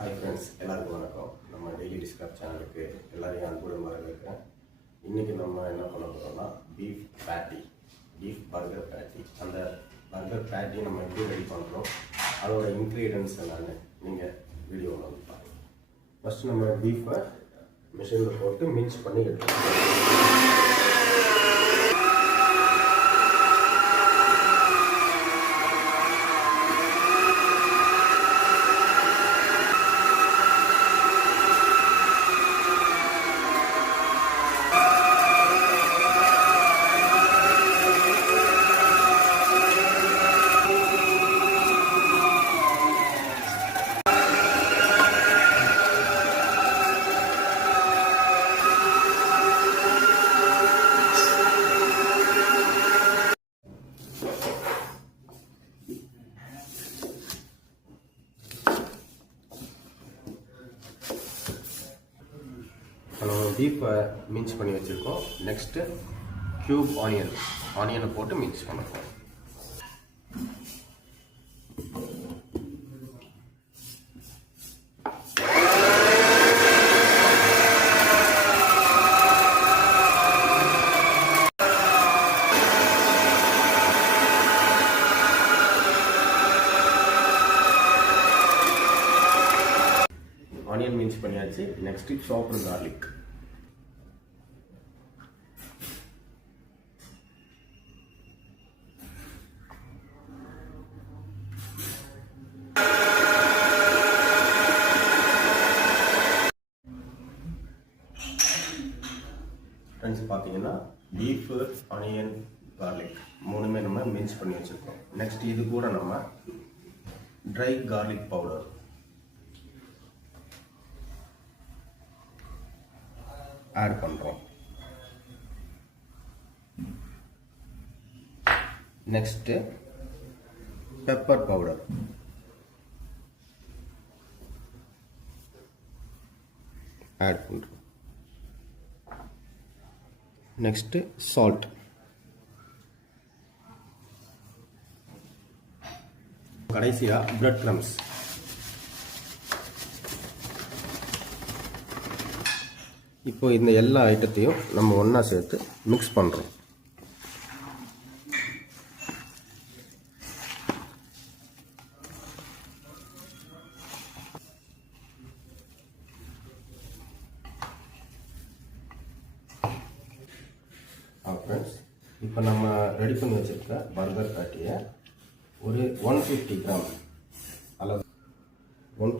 Hi friends, எல்லாருக்கும் வணக்கம். நம்ம டெய்லி டிஸ்கப் சேனலுக்கு எல்லாரையும் அன்புடன் வரவேற்கிறேன். இன்றைக்கி நம்ம என்ன பண்ண போகிறோம்னா பீஃப் பர்கர் பேட்டி. அந்த பர்கர் பேட்டி நம்ம எப்படி ரெடி பண்ணுறோம், அதோட இன்க்ரீடியன்ஸ் என்னன்னு நீங்கள் வீடியோவில் வந்து பாருங்கள். ஃபஸ்ட்டு நம்ம பீஃபை மிஷினில் போட்டு மிக்ஸ் பண்ணி எடுத்துக்கலாம். நம்ம பீஃபை மிக்ஸ் பண்ணி வச்சுருக்கோம். நெக்ஸ்ட்டு க்யூப் ஆனியனை போட்டு மிக்ஸ் பண்ணுறோம். ஆனியன் மிக்ஸ் பண்ணியாச்சு. நெக்ஸ்ட் சாப்டு கார்லிக். ஃப்ரெண்ட்ஸ், பார்த்தீங்கன்னா பீஃபு, ஆனியன், கார்லிக் மூணுமே நம்ம மிக்ஸ் பண்ணி வச்சுருக்கோம். நெக்ஸ்ட் இது கூட நம்ம ட்ரை கார்லிக் பவுடர் ஆட் பண்ணுறோம். நெக்ஸ்ட்டு பெப்பர் பவுடர் ஆட் பண்ணுறோம். Next salt. கடைசியாக பிரெட் க்ரம்ஸ். இப்போ இந்த எல்லா ஐட்டத்தையும் நம்ம ஒன்றா சேர்த்து மிக்ஸ் பண்ணுறோம். ஃப்ரெண்ட்ஸ், இப்போ நம்ம ரெடி பண்ணி வச்சுருக்க பர்கர் பேட்டியை ஒரு 150 கிராம்